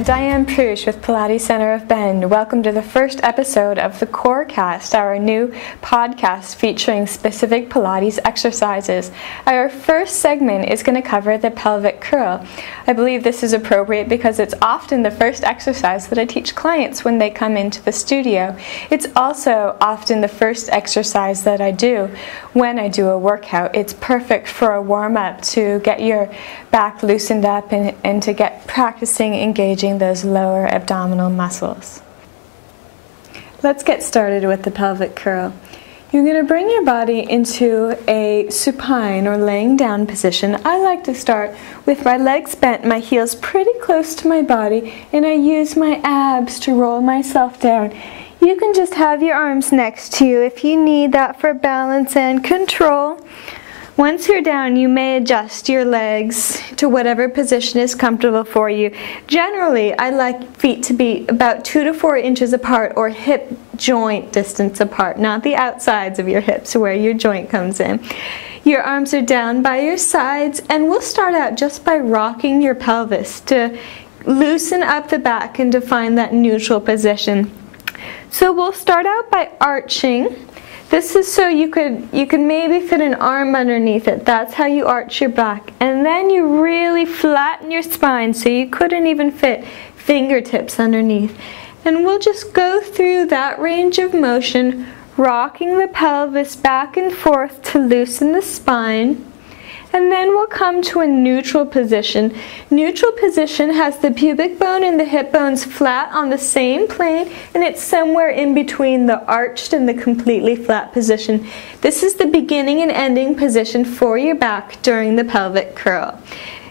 I'm Diane Prush with Pilates Center of Bend. Welcome to the first episode of the Corecast, our new podcast featuring specific Pilates exercises. Our first segment is going to cover the pelvic curl. I believe this is appropriate because it's often the first exercise that I teach clients when they come into the studio. It's also often the first exercise that I do when I do a workout. It's perfect for a warm-up to get your back loosened up and to get practicing engaging those lower abdominal muscles. Let's get started with the pelvic curl. You're going to bring your body into a supine or laying down position. I like to start with my legs bent, my heels pretty close to my body, and I use my abs to roll myself down. You can just have your arms next to you if you need that for balance and control. Once you're down, you may adjust your legs to whatever position is comfortable for you. Generally, I like feet to be about 2 to 4 inches apart, or hip joint distance apart, not the outsides of your hips where your joint comes in. Your arms are down by your sides, and we'll start out just by rocking your pelvis to loosen up the back and to find that neutral position. So we'll start out by arching. This is so you could maybe fit an arm underneath it. That's how you arch your back. And then you really flatten your spine so you couldn't even fit fingertips underneath. And we'll just go through that range of motion, rocking the pelvis back and forth to loosen the spine. And then we'll come to a neutral position. Neutral position has the pubic bone and the hip bones flat on the same plane, and it's somewhere in between the arched and the completely flat position. This is the beginning and ending position for your back during the pelvic curl.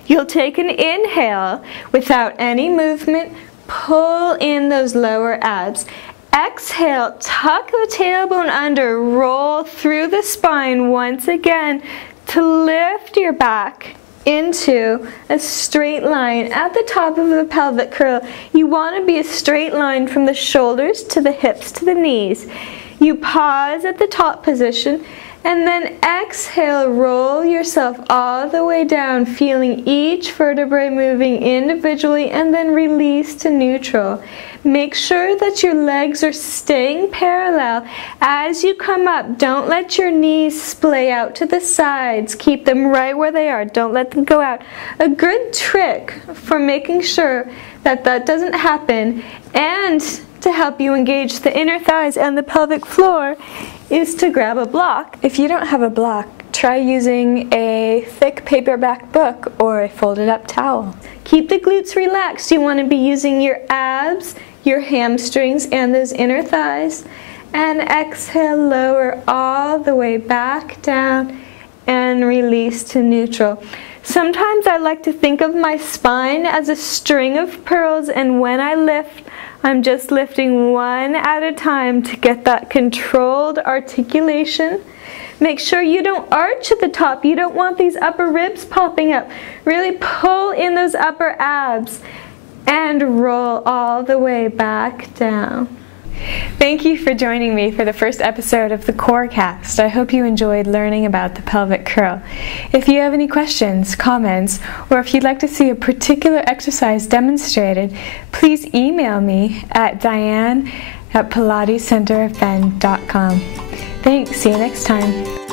You'll take an inhale without any movement, pull in those lower abs. Exhale, tuck the tailbone under, roll through the spine once again, to lift your back into a straight line at the top of the pelvic curl. You want to be a straight line from the shoulders to the hips to the knees. You pause at the top position and then exhale, roll yourself all the way down, feeling each vertebrae moving individually, and then release to neutral. Make sure that your legs are staying parallel. As you come up, don't let your knees splay out to the sides. Keep them right where they are. Don't let them go out. A good trick for making sure that that doesn't happen, and to help you engage the inner thighs and the pelvic floor, is to grab a block. If you don't have a block, try using a thick paperback book or a folded up towel. Keep the glutes relaxed. You want to be using your abs, your hamstrings, and those inner thighs. And exhale, lower all the way back down and release to neutral. Sometimes I like to think of my spine as a string of pearls, and when I lift, I'm just lifting one at a time to get that controlled articulation. Make sure you don't arch at the top. You don't want these upper ribs popping up. Really pull in those upper abs and roll all the way back down. Thank you for joining me for the first episode of the Corecast. I hope you enjoyed learning about the pelvic curl. If you have any questions, comments, or if you'd like to see a particular exercise demonstrated, please email me at diane@pilatescenterofbend.com. Thanks. See you next time.